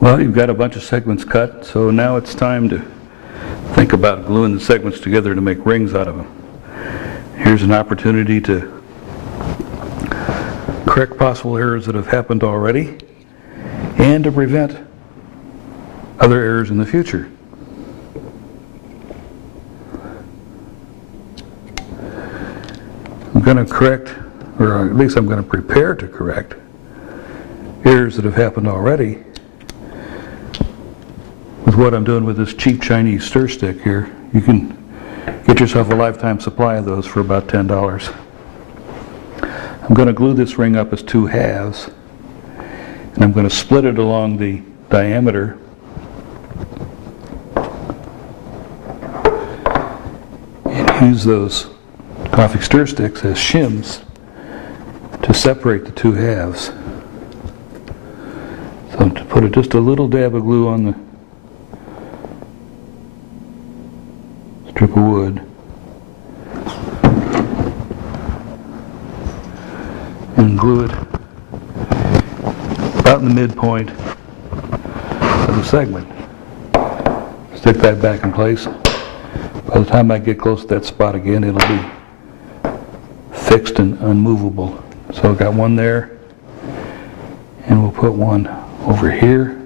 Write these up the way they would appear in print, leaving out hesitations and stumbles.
Well, you've got a bunch of segments cut, so now it's time to think about gluing the segments together to make rings out of them. Here's an opportunity to correct possible errors that have happened already and to prevent other errors in the future. I'm going to correct, or at least I'm going to prepare to correct, errors that have happened already with what I'm doing with this cheap Chinese stir stick here. You can get yourself a lifetime supply of those for about $10. I'm going to glue this ring up as 2 halves, and I'm going to split it along the diameter and use those coffee stir sticks as shims to separate the 2 halves. So to put just a little dab of glue on the strip of wood and glue it about in the midpoint of the segment. Stick that back in place. By the time I get close to that spot again, it'll be fixed and unmovable. So I've got one there, and we'll put one over here.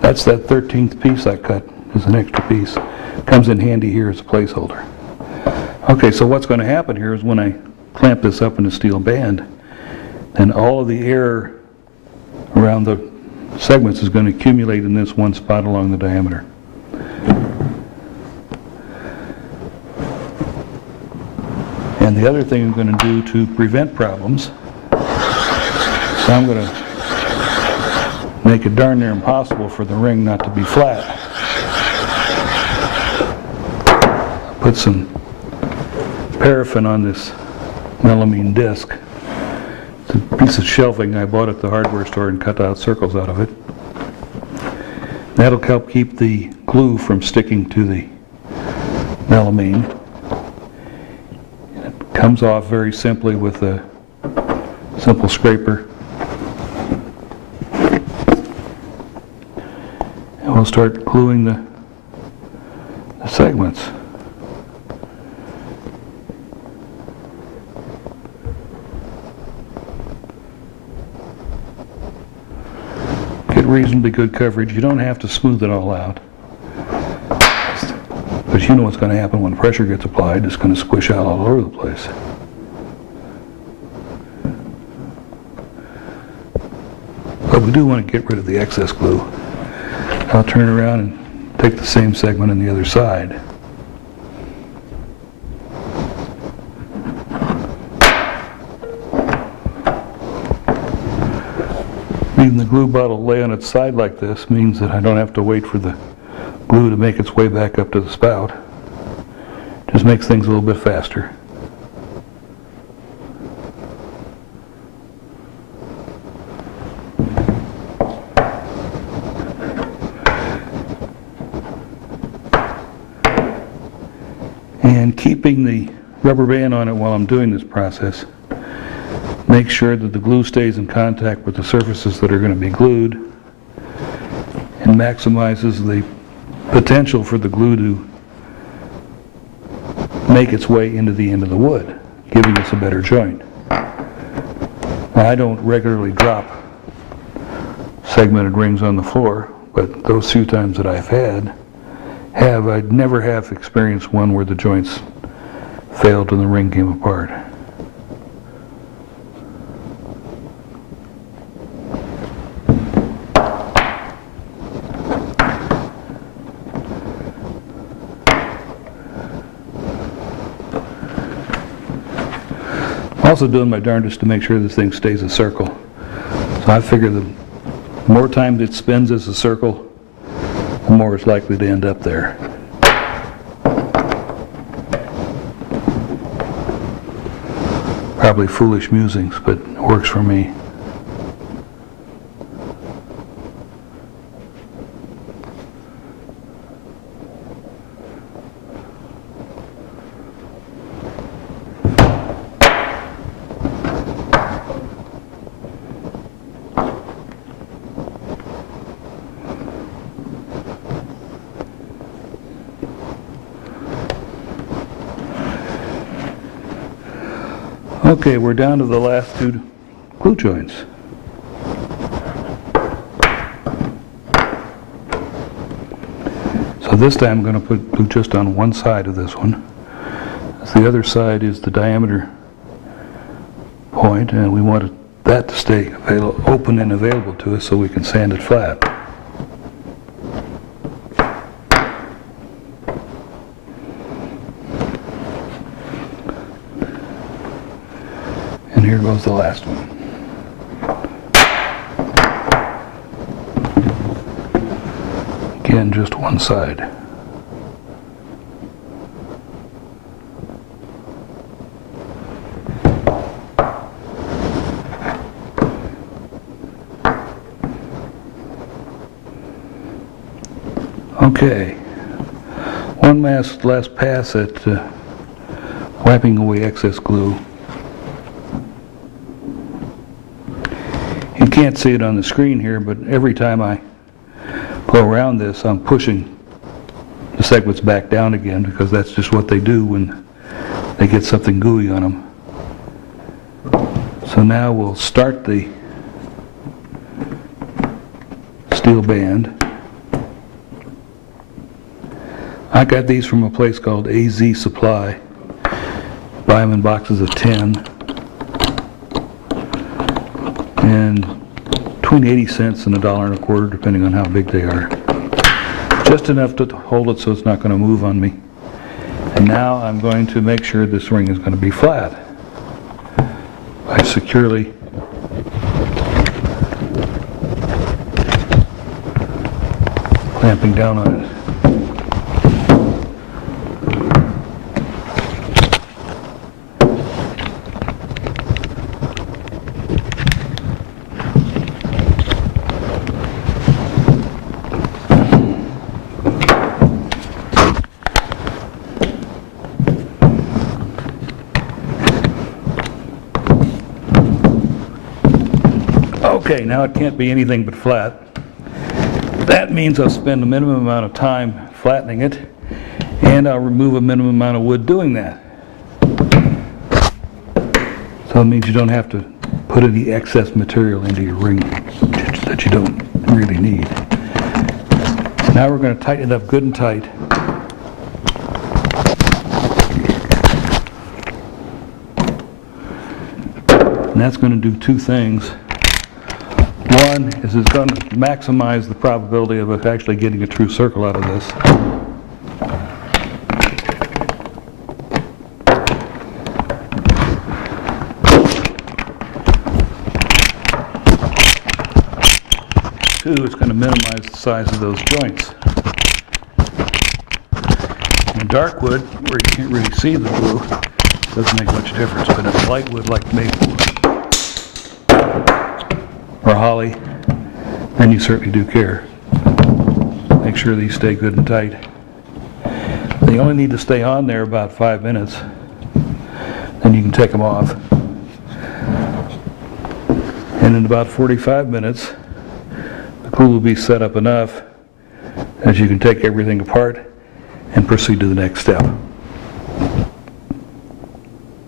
That's that 13th piece I cut as an extra piece. Comes in handy here as a placeholder. Okay, so what's going to happen here is when I clamp this up in a steel band, then all of the air around the segments is going to accumulate in this one spot along the diameter. And the other thing I'm going to do to prevent problems, so I'm going to make it darn near impossible for the ring not to be flat. Put some paraffin on this melamine disc. It's a piece of shelving I bought at the hardware store and cut out circles out of it. That'll help keep the glue from sticking to the melamine. It comes off very simply with a simple scraper. We'll start gluing the segments. Get reasonably good coverage. You don't have to smooth it all out. But you know what's going to happen when pressure gets applied. It's going to squish out all over the place. But we do want to get rid of the excess glue. I'll turn around and take the same segment on the other side. Leaving the glue bottle lay on its side like this means that I don't have to wait for the glue to make its way back up to the spout. Just makes things a little bit faster. And keeping the rubber band on it while I'm doing this process, make sure that the glue stays in contact with the surfaces that are going to be glued and maximizes the potential for the glue to make its way into the end of the wood, giving us a better joint. Now, I don't regularly drop segmented rings on the floor, but those few times that I've I never have experienced one where the joints failed and the ring came apart. I'm also doing my darndest to make sure this thing stays a circle. So I figure the more time it spins as a circle, the more it's likely to end up there. Probably foolish musings, but it works for me. Okay, we're down to the last two glue joints. So this time I'm going to put glue just on one side of this one. The other side is the diameter point, and we want that to stay open and available to us so we can sand it flat. And here goes the last one. Again, just one side. Okay, one last pass at wiping away excess glue. You can't see it on the screen here, but every time I go around this, I'm pushing the segments back down again, because that's just what they do when they get something gooey on them. So now we'll start the steel band. I got these from a place called AZ Supply. Buy them in boxes of 10. And between 80 cents and $1.25, depending on how big they are. Just enough to hold it so it's not going to move on me. And now I'm going to make sure this ring is going to be flat by securely clamping down on it. Okay, now it can't be anything but flat. That means I'll spend a minimum amount of time flattening it, and I'll remove a minimum amount of wood doing that. So it means you don't have to put any excess material into your ring that you don't really need. Now we're going to tighten it up good and tight. And that's going to do two things. One is it's going to maximize the probability of us actually getting a true circle out of this. Two, it's going to minimize the size of those joints. In dark wood, where you can't really see the glue, it doesn't make much difference, but in light wood like maple or holly, then you certainly do care. Make sure these stay good and tight. They only need to stay on there about 5 minutes, then you can take them off. And in about 45 minutes, the glue will be set up enough that you can take everything apart and proceed to the next step.